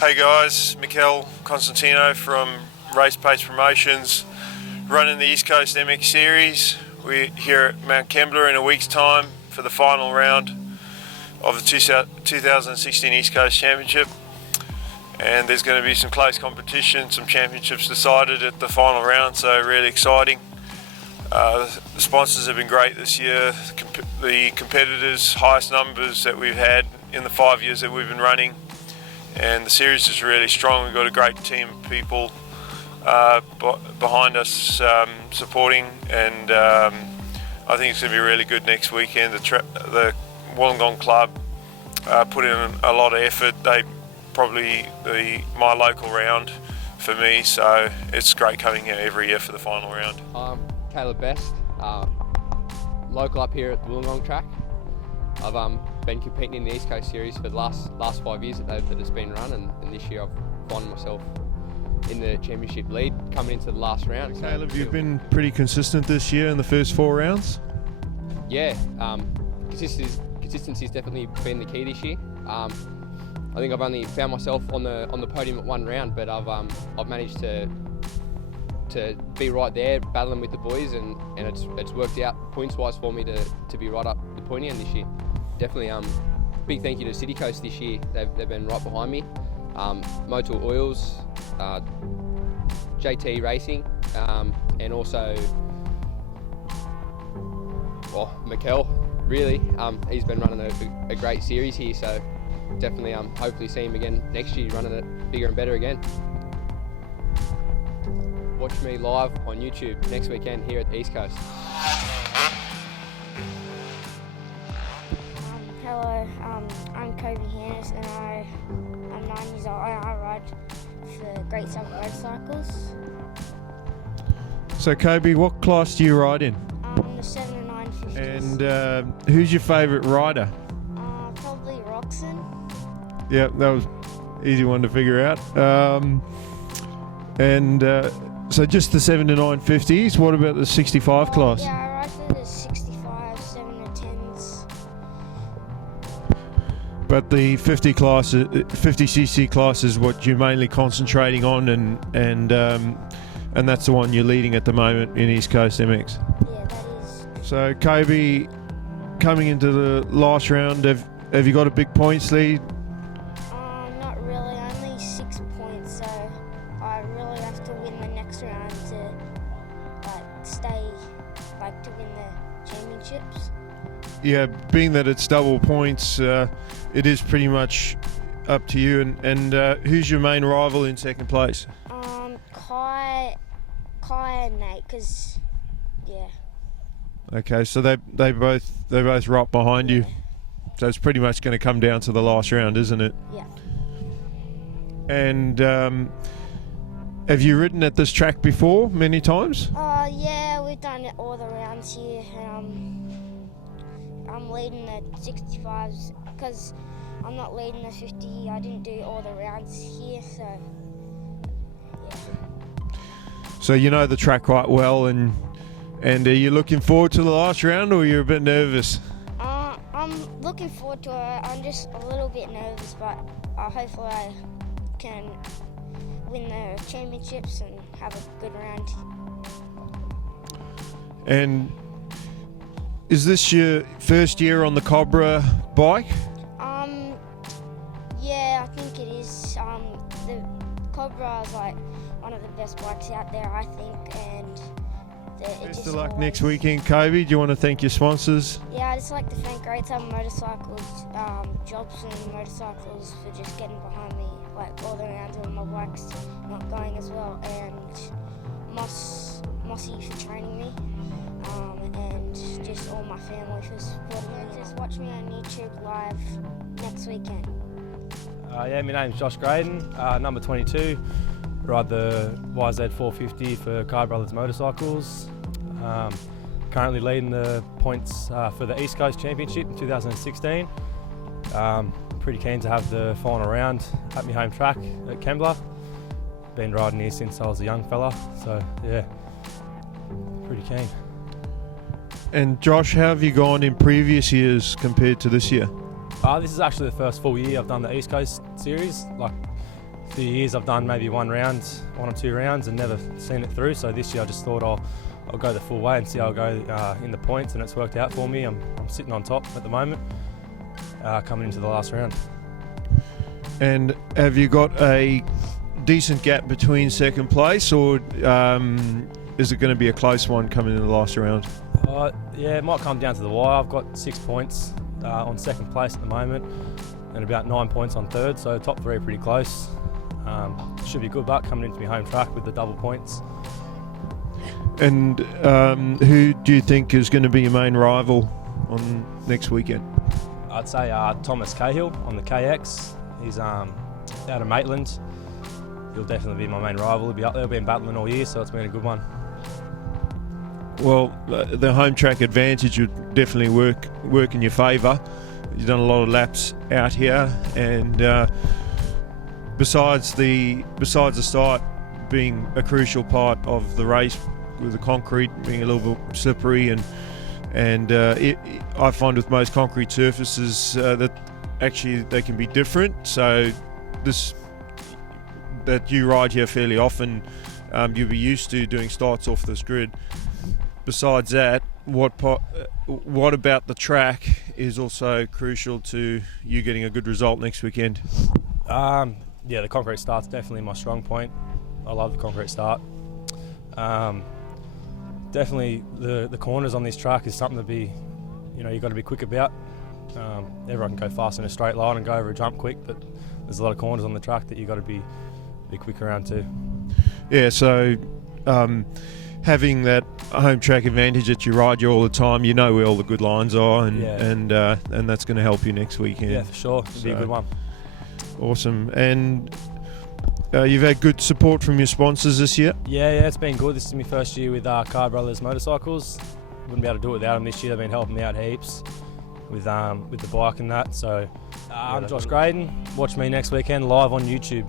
Hey guys, Mikel Constantino from Race Pace Promotions, running the East Coast MX Series. We're here at Mount Kembla in a week's time for the final round of the 2016 East Coast Championship. And there's going to be some close competition, some championships decided at the final round, so really exciting. The sponsors have been great this year. The competitors, highest numbers that we've had in the 5 years that we've been running. And the series is really strong. We've got a great team of people behind us supporting, and I think it's going to be really good next weekend. The Wollongong club put in a lot of effort. They probably my local round for me, so it's great coming here every year for the final round. Caleb Best, local up here at the Wollongong track. I've been competing in the East Coast Series for the last 5 years that it's been run, and this year I've found myself in the championship lead coming into the last round. Caleb, you've been pretty consistent this year in the first 4 rounds? Yeah, consistency's definitely been the key this year. I think I've only found myself on the podium at 1 round, but I've managed to be right there battling with the boys, and it's worked out points wise for me to be right up the pointy end this year. Definitely big thank you to City Coast this year. They've been right behind me. Motul Oils, JT Racing, and also Mikel, really. He's been running a great series here, so definitely hopefully see him again next year running it bigger and better again. Watch me live on YouTube next weekend here at the East Coast. Hello, I'm Kobe Hannes, and I'm 9 years old, and I ride for Great Southern Motorcycles. So Kobe, what class do you ride in? The 7 and 950s. And who's your favourite rider? Probably Roxon. Yeah, that was an easy one to figure out. So just the 7 to 950s. What about the 65 class? Yeah, I ride for the 65, 7 to 10s. But the 50cc class is what you're mainly concentrating on, and that's the one you're leading at the moment in East Coast MX. Yeah, that is. So Kobe, coming into the last round, have you got a big points lead? Not really, only 6 points, so I really have to win the next round to to win the championships. Yeah, being that it's double points, it is pretty much up to you. And who's your main rival in second place? Kai and Nate, because yeah. Okay, so they're both right behind you. So it's pretty much going to come down to the last round, isn't it? Yeah. And have you ridden at this track before many times? Yeah, we've done it all the rounds here. I'm leading the 65s because I'm not leading the 50. I didn't do all the rounds here, so yeah. So you know the track quite well, and are you looking forward to the last round, or you're a bit nervous? I'm looking forward to it. I'm just a little bit nervous, but hopefully I can win the championships and have a good round. And is this your first year on the Cobra bike? Yeah, I think it is. The Cobra is like one of the best bikes out there, I think, and best of luck next weekend, Kobe. Do you want to thank your sponsors? Yeah, I just like to thank Great Southern Motorcycles, Jobson Motorcycles for just getting behind me like all the rounds when my bike's not going as well, and Mossy for training me, and just all my family for supporting me. Just watch me on YouTube live next weekend. Yeah, my name's Josh Graydon, number 22. Ride the YZ 450 for Kai Brothers Motorcycles. Currently leading the points for the East Coast Championship in 2016. Pretty keen to have the final round at my home track at Kembla. Been riding here since I was a young fella, so yeah, pretty keen. And Josh, how have you gone in previous years compared to this year? This is actually the first full year I've done the East Coast Series. Like few years I've done maybe one or two rounds and never seen it through. So this year I just thought I'll go the full way and see how I go in the points, and it's worked out for me. I'm sitting on top at the moment, coming into the last round. And have you got a decent gap between second place, or is it going to be a close one coming in the last round? Yeah, it might come down to the wire. I've got 6 points on second place at the moment and about 9 points on third, so top three are pretty close. Should be good luck coming into my home track with the double points. And who do you think is going to be your main rival on next weekend? I'd say Thomas Cahill on the KX. He's out of Maitland. He'll definitely be my main rival. He'll be up there, been battling all year, so it's been a good one. Well, the home track advantage would definitely work in your favour. You've done a lot of laps out here, and besides the start being a crucial part of the race, with the concrete being a little bit slippery, and I find with most concrete surfaces that actually they can be different. So that you ride here fairly often, you'll be used to doing starts off this grid. Besides that, what about the track is also crucial to you getting a good result next weekend? Yeah, the concrete start's definitely my strong point. I love the concrete start. Definitely the corners on this track is something to be, you've got to be quick about. Everyone can go fast in a straight line and go over a jump quick, but there's a lot of corners on the track that you've got to be quick around too. Yeah, so having that home track advantage that you ride you all the time, you know where all the good lines are, and that's going to help you next weekend. Yeah, for sure. It'll be a good one. Awesome. And you've had good support from your sponsors this year? Yeah, it's been good. This is my first year with Car Brothers Motorcycles. Wouldn't be able to do it without them this year. They've been helping me out heaps with the bike and that. So I'm Josh Graydon. Watch me next weekend live on YouTube.